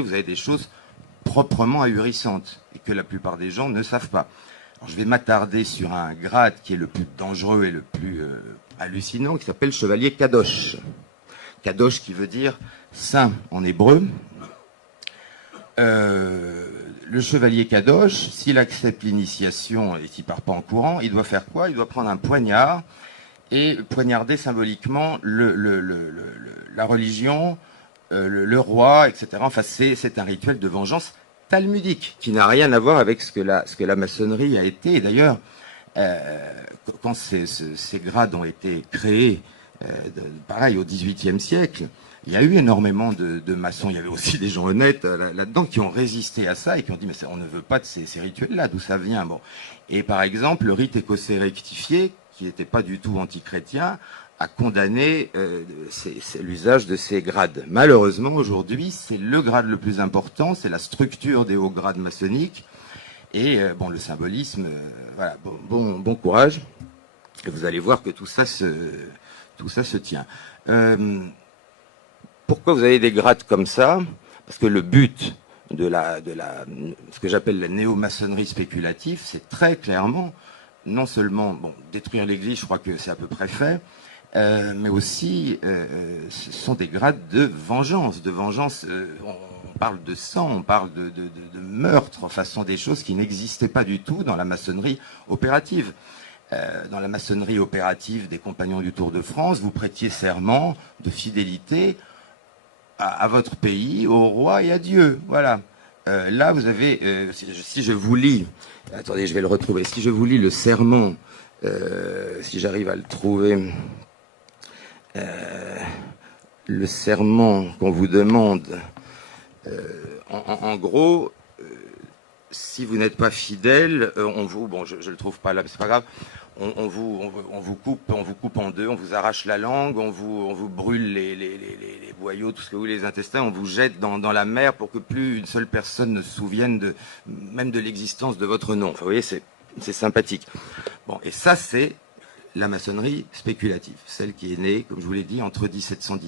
vous avez des choses proprement ahurissantes et que la plupart des gens ne savent pas. Alors, je vais m'attarder sur un grade qui est le plus dangereux et le plus hallucinant, qui s'appelle chevalier Kadosh. Kadosh qui veut dire saint en hébreu. Le chevalier Kadosh, s'il accepte l'initiation et qu'il part pas en courant, il doit faire quoi? Il doit prendre un poignard et poignarder symboliquement la religion, le roi, etc. Enfin, c'est un rituel de vengeance talmudique qui n'a rien à voir avec ce que la maçonnerie a été. Et d'ailleurs, quand ces grades ont été créés, pareil, au XVIIIe siècle, il y a eu énormément de maçons. Il y avait aussi des gens honnêtes là-dedans qui ont résisté à ça et qui ont dit mais on ne veut pas de ces rituels-là, d'où ça vient. Bon. Et par exemple, le rite écossais rectifié, qui n'était pas du tout antichrétien, a condamné l'usage de ces grades. Malheureusement, aujourd'hui, c'est le grade le plus important, c'est la structure des hauts grades maçonniques. Et bon, le symbolisme, voilà, bon courage. Et vous allez voir que tout ça se tient. Pourquoi vous avez des grades comme ça? Parce que le but de ce que j'appelle la néo-maçonnerie spéculative, c'est très clairement non seulement détruire l'Église, je crois que c'est à peu près fait, mais aussi ce sont des grades de vengeance. On parle de sang, on parle de meurtre, enfin ce sont des choses qui n'existaient pas du tout dans la maçonnerie opérative. Dans la maçonnerie opérative des Compagnons du Tour de France, vous prêtiez serment de fidélité à votre pays, au roi et à Dieu. Voilà. Là, vous avez, si je vous lis, attendez, je vais le retrouver, si je vous lis le sermon, si j'arrive à le trouver, le serment qu'on vous demande, en gros, si vous n'êtes pas fidèle, on vous, je le trouve pas là, mais c'est pas grave, on vous coupe en deux, on vous arrache la langue, on vous brûle les boyaux, tout ce que vous voulez, les intestins, on vous jette dans la mer pour que plus une seule personne ne se souvienne même de l'existence de votre nom. Enfin, vous voyez, c'est sympathique. Bon, et ça, c'est la maçonnerie spéculative, celle qui est née, comme je vous l'ai dit, entre 1710